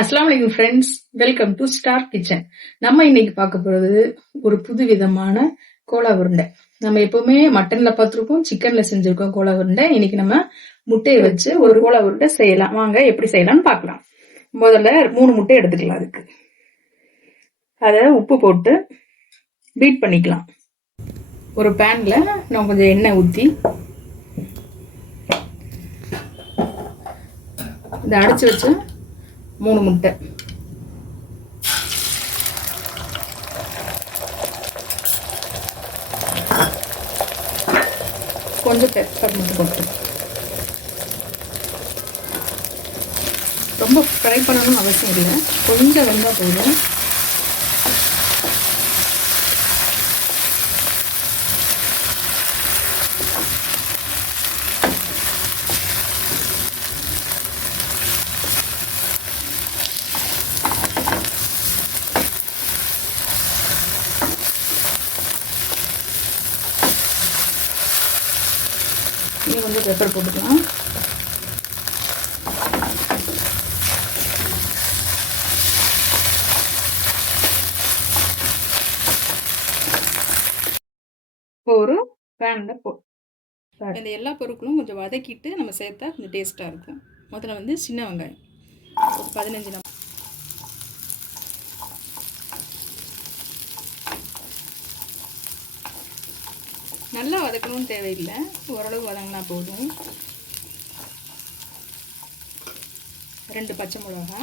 அஸ்லாம் வலைக்கும் friends welcome to star kitchen நம்ம இன்னைக்கு பார்க்க போறது ஒரு புது விதமான கோலா உருண்டை. நம்ம எப்பவுமே மட்டன்ல பார்த்துருக்கோம் சிக்கன்ல செஞ்சிருக்கோம் கோலா உருண்டை. இன்னைக்கு நம்ம முட்டையை வச்சு ஒரு கோலா உருண்டை செய்யலாம். வாங்க எப்படி செய்யலாம்னு பார்க்கலாம். முதல்ல மூணு முட்டை எடுத்துக்கலாம் அதுக்கு. அதை உப்பு போட்டு பீட் பண்ணிக்கலாம். ஒரு பேன்ல நான் கொஞ்சம் எண்ணெய் ஊற்றி இதை அடைச்சி வச்சு மூணு முட்டை. கொஞ்சம் பெப்பர் மட்டும் போட்டு ரொம்ப ஃப்ரை பண்ணணும்னு அவசியம் இல்லை. கொஞ்சம் வெந்தால் போதும். இன்னும் கொஞ்சம் பெப்பர் போட்டுக்கலாம். ஒரு பேனில் போ இந்த எல்லா பொருட்களும் கொஞ்சம் வதக்கிட்டு நம்ம சேர்த்தா கொஞ்சம் டேஸ்ட்டாக இருக்கும். முதல்ல வந்து சின்ன வெங்காயம். ஒரு பதினஞ்சு நம்ம நல்லா வதக்கணும்னு தேவையில்லை. ஓரளவு வதங்கினா போதும். ரெண்டு பச்சை மிளகா.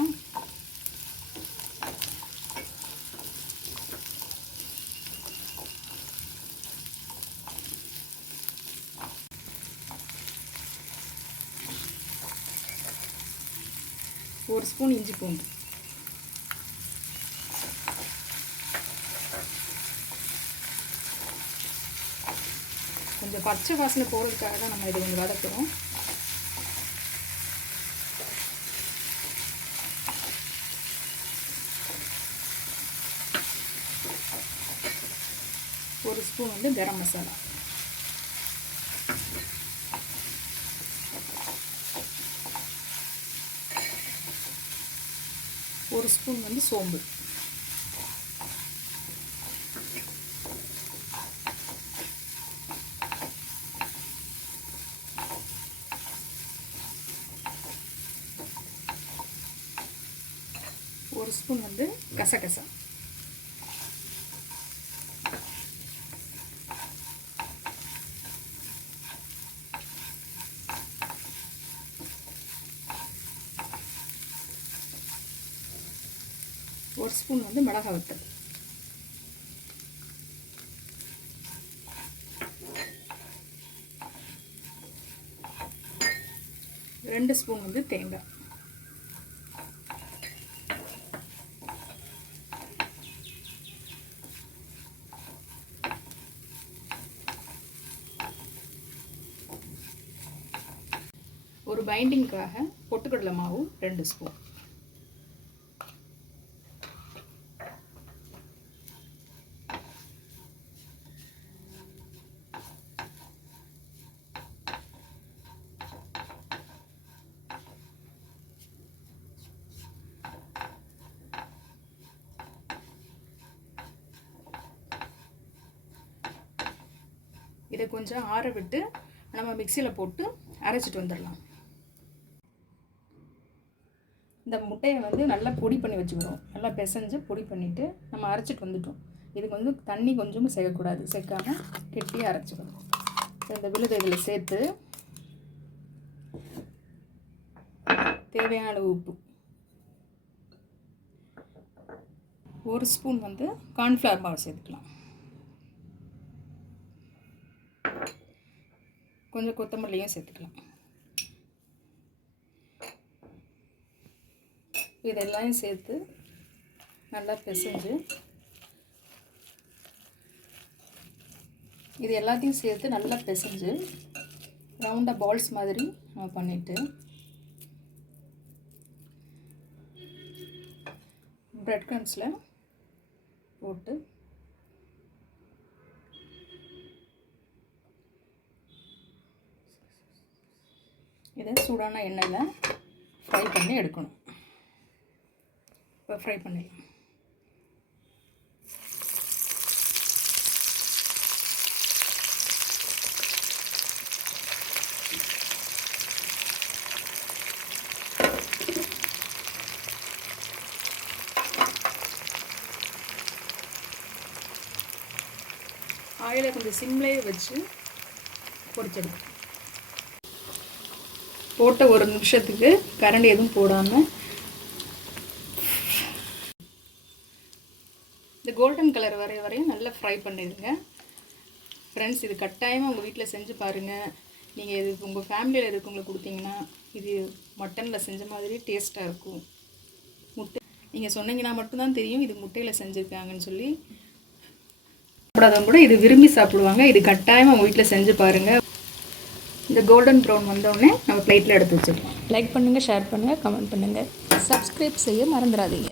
ஒரு ஸ்பூன் இஞ்சி பூண்டு. கொஞ்சம் பச்சை வாசனை போகிறதுக்காக தான் நம்ம இதை கொஞ்சம் வதக்குறோம். ஒரு ஸ்பூன் வந்து கரம் மசாலா. ஒரு ஸ்பூன் வந்து சோம்பு ஒரு ஸ்பூன் வந்து கசகசா. ஒரு ஸ்பூன் வந்து மிளகா வத்தல் ரெண்டு ஸ்பூன் வந்து தேங்காய். பைண்டிங்க்காக பொட்டுக்கடலை மாவு ரெண்டு ஸ்பூன் இதை கொஞ்சம் ஆற விட்டு நம்ம மிக்சியில் போட்டு அரைச்சிட்டு வந்துடலாம். இந்த முட்டையை வந்து நல்லா பொடி பண்ணி வச்சுக்கிறோம் நல்லா பிசைஞ்சு பொடி பண்ணிவிட்டு நம்ம அரைச்சிட்டு வந்துட்டோம். இதுக்கு வந்து தண்ணி கொஞ்சமும் சேர்க்கக்கூடாது. சேர்க்காமல் கெட்டியாக அரைச்சிக்கணும். இந்த விழுதை இதில் சேர்த்து தேவையான அளவு உப்பு ஒரு ஸ்பூன் வந்து கார்ன்ஃப்ளவர் மாவு சேர்த்துக்கலாம். கொஞ்சம் கொத்தமல்லியும் சேர்த்துக்கலாம். இதெல்லாம் சேர்த்து நல்லா பிசைஞ்சு இது எல்லாத்தையும் சேர்த்து நல்லா பிசைஞ்சு ரவுண்டாக பால்ஸ் மாதிரி நம்ம பண்ணிவிட்டு ப்ரெட் க்ரம்ஸில் போட்டு இதை சூடான எண்ணெயில் ஃப்ரை பண்ணி எடுக்கணும். இப்போ ஃப்ரை பண்ணிடலாம். ஆயிலை கொஞ்சம் சிம்லேயே வச்சு பொறிச்செடுக்கணும் போட்ட ஒரு நிமிஷத்துக்கு கரண்ட் எதுவும் போடாமல் கோல்டன் கலர் வரை வரையும் நல்லா ஃப்ரை பண்ணிடுங்க. ஃப்ரெண்ட்ஸ் இது கட்டாயமாக உங்கள் வீட்டில் செஞ்சு பாருங்கள் நீங்கள் இது உங்கள் ஃபேமிலியில் இருக்கவங்களுக்கு கொடுத்தீங்கன்னா இது மட்டனில் செஞ்ச மாதிரி டேஸ்ட்டாக இருக்கும். முட்டை நீங்கள் சொன்னீங்கன்னா மட்டும்தான் தெரியும் இது முட்டையில் செஞ்சுருக்காங்கன்னு சொல்லி. சாப்பிடாதவங்க கூட இது விரும்பி சாப்பிடுவாங்க. இது கட்டாயமாக உங்கள் வீட்டில் செஞ்சு பாருங்கள் இந்த கோல்டன் ப்ரௌன் வந்தோடனே நம்ம பிளேட்டில் எடுத்து வச்சுக்கலாம் லைக் பண்ணுங்கள் ஷேர் பண்ணுங்கள் கமெண்ட் பண்ணுங்கள் சப்ஸ்கிரைப் செய்ய மறந்துடாதீங்க.